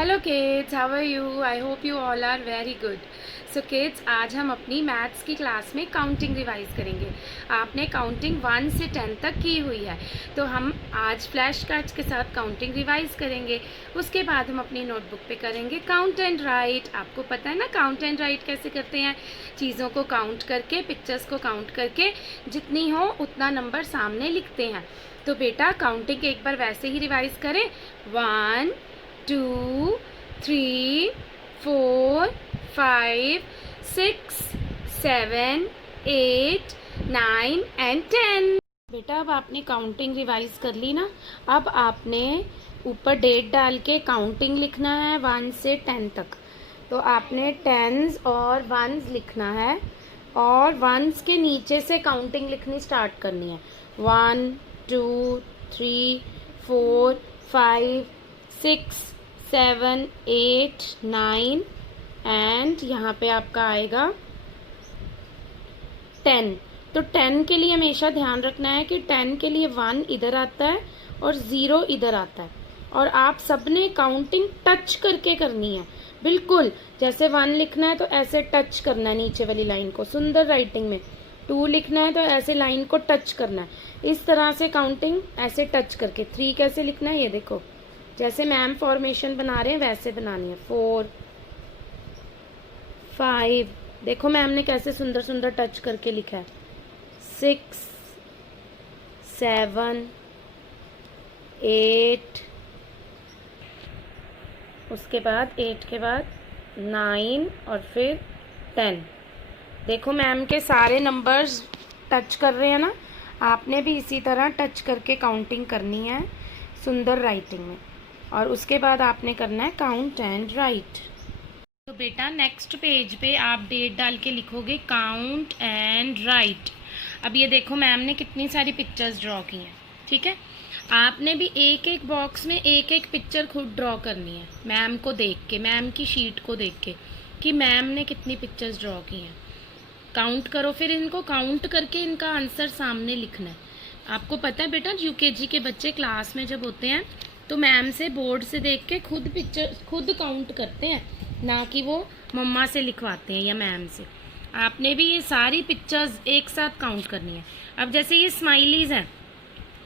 Hello kids, how are you? I hope you all are very good. So kids, आज हम अपनी maths की class में counting revise करेंगे। आपने काउंटिंग 1 से 10 तक की हुई है, तो हम आज फ्लैश कार्ड्स के साथ काउंटिंग रिवाइज करेंगे। उसके बाद हम अपनी नोटबुक पे करेंगे काउंट एंड राइट। आपको पता है ना काउंट एंड राइट कैसे करते हैं? चीज़ों को काउंट करके, पिक्चर्स को काउंट करके जितनी हो उतना नंबर सामने लिखते हैं। तो बेटा काउंटिंग एक बार वैसे ही रिवाइज करें। 1 2 3 4 5 6 7 8 9 एंड 10। बेटा अब आपने काउंटिंग रिवाइज कर ली ना। अब आपने ऊपर डेट डाल के काउंटिंग लिखना है 1 से 10 तक। तो आपने टेंस और वंस लिखना है और वंस के नीचे से काउंटिंग लिखनी स्टार्ट करनी है। 1 2 3 4 5 6 7 8 9 एंड यहाँ पे आपका आएगा 10। तो 10 के लिए हमेशा ध्यान रखना है कि 10 के लिए 1 इधर आता है और 0 इधर आता है। और आप सबने काउंटिंग टच करके करनी है, बिल्कुल जैसे 1 लिखना है तो ऐसे टच करना है नीचे वाली लाइन को, सुंदर राइटिंग में। 2 लिखना है तो ऐसे लाइन को टच करना है, इस तरह से काउंटिंग ऐसे टच करके। 3 कैसे लिखना है ये देखो, जैसे मैम फॉर्मेशन बना रहे हैं वैसे बनानी है। 4 5 देखो मैम ने कैसे सुंदर सुंदर टच करके लिखा है। 6 7 8 उसके बाद 8 के बाद 9 और फिर 10। देखो मैम के सारे नंबर्स टच कर रहे हैं ना, आपने भी इसी तरह टच करके काउंटिंग करनी है सुंदर राइटिंग में। और उसके बाद आपने करना है काउंट एंड राइट। तो बेटा नेक्स्ट पेज पे आप डेट डाल के लिखोगे काउंट एंड राइट। अब ये देखो मैम ने कितनी सारी पिक्चर्स ड्रॉ की हैं, ठीक है। आपने भी एक एक बॉक्स में एक एक पिक्चर खुद ड्रॉ करनी है, मैम को देख के, मैम की शीट को देख के कि मैम ने कितनी पिक्चर्स ड्रॉ की हैं। काउंट करो, फिर इनको काउंट करके इनका आंसर सामने लिखना है। आपको पता है बेटा यूकेजी के बच्चे क्लास में जब होते हैं तो मैम से बोर्ड से देख के खुद पिक्चर खुद काउंट करते हैं, ना कि वो मम्मा से लिखवाते हैं या मैम से। आपने भी ये सारी पिक्चर्स एक साथ काउंट करनी है। अब जैसे ये स्माइलीज हैं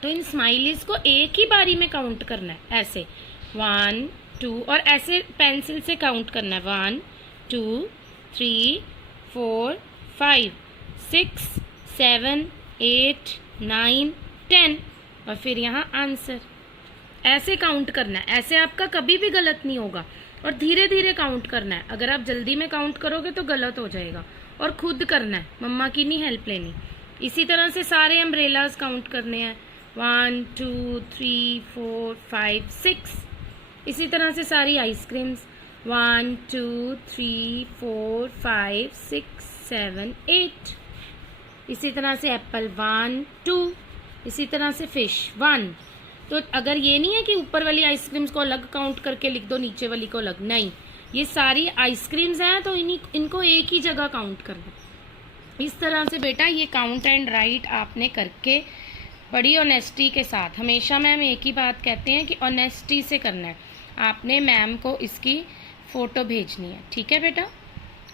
तो इन स्माइलीज को एक ही बारी में काउंट करना है, ऐसे 1 2 और ऐसे पेंसिल से काउंट करना है 1 2 3 4 5 6 7 8 9 10 और फिर यहाँ आंसर। ऐसे काउंट करना है, ऐसे आपका कभी भी गलत नहीं होगा। और धीरे धीरे काउंट करना है, अगर आप जल्दी में काउंट करोगे तो गलत हो जाएगा। और खुद करना है, मम्मा की नहीं हेल्प लेनी। इसी तरह से सारे अम्ब्रेलाज काउंट करने हैं 1 2 3 4 5 6। इसी तरह से सारी आइसक्रीम्स 1 2 3 4 5 6 7 8। इसी तरह से एप्पल 1 2। इसी तरह से फिश 1। तो अगर ये नहीं है कि ऊपर वाली आइसक्रीम्स को अलग काउंट करके लिख दो, नीचे वाली को अलग, नहीं, ये सारी आइसक्रीम्स हैं तो इनको एक ही जगह काउंट करना। इस तरह से बेटा ये काउंट एंड राइट आपने करके बड़ी ऑनेस्टी के साथ, हमेशा मैम एक ही बात कहते हैं कि ऑनेस्टी से करना है। आपने मैम को इसकी फ़ोटो भेजनी है, ठीक है बेटा।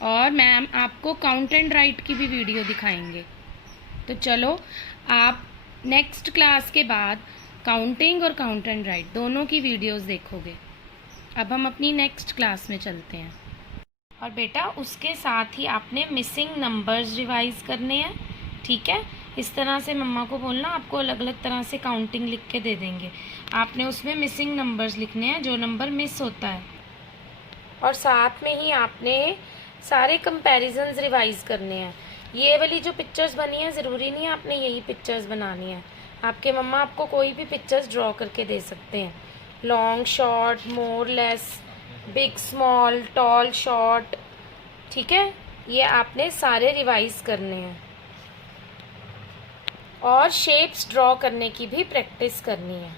और मैम आपको काउंट एंड राइट की भी वीडियो दिखाएंगे। तो चलो आप नेक्स्ट क्लास के बाद काउंटिंग और काउंट एंड राइट दोनों की वीडियोस देखोगे। अब हम अपनी नेक्स्ट क्लास में चलते हैं। और बेटा उसके साथ ही आपने मिसिंग नंबर्स रिवाइज करने हैं, ठीक है। इस तरह से मम्मा को बोलना, आपको अलग अलग तरह से काउंटिंग लिख के दे देंगे। आपने उसमें मिसिंग नंबर्स लिखने हैं, जो नंबर मिस होता है। और साथ में ही आपने सारे कंपैरिजन्स रिवाइज करने हैं। ये वाली जो पिक्चर्स बनी है ज़रूरी नहीं है आपने यही पिक्चर्स बनानी है, आपके मम्मा आपको कोई भी पिक्चर्स ड्रॉ करके दे सकते हैं। Long short, more less, big small, tall short, ठीक है। ये आपने सारे रिवाइज करने हैं। और शेप्स ड्रॉ करने की भी प्रैक्टिस करनी है।